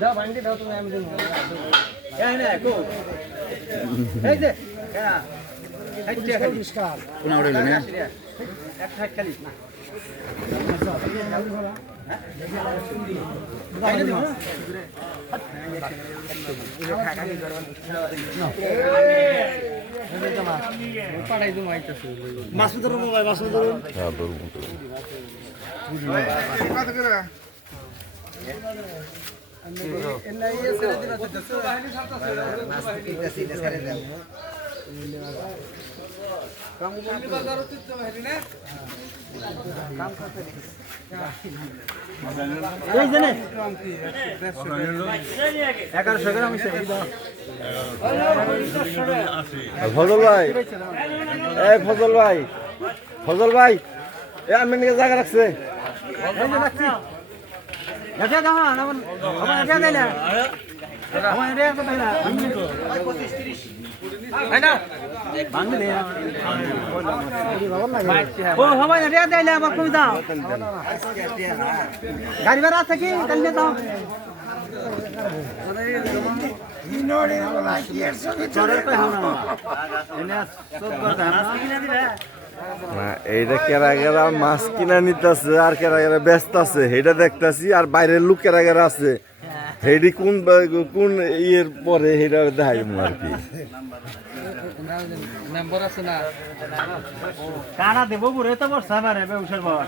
দাও বান্ডি দাও তুমি আমি দেব এই না কো এই যে হ্যাঁ হাইটে খালি নমস্কার কোন আড়ে না এক হাইট খালি না মাসুদের মোবাইল মাসুদের হ্যাঁ ধরুন ফজল ভাই ফজল ভাই ফজল ভাই আমি জায়গা রাখছে গাড়ি ভাড়া আছে কি কালকে দাও এইটা কেরা কেরা মাছ কিনা নিতেছে আর কেরা কেরা ব্যস্ত আছে সেইটা দেখতেছি আর বাইরের লোক কেরা কেরা আছে সেইটি কোন কোন ইয়ের পরে সেইটা দেখাই আর কি মেম্বার আছে না কানা দেব বুড়ে তো বর্ষা মারে বেউসের বাবা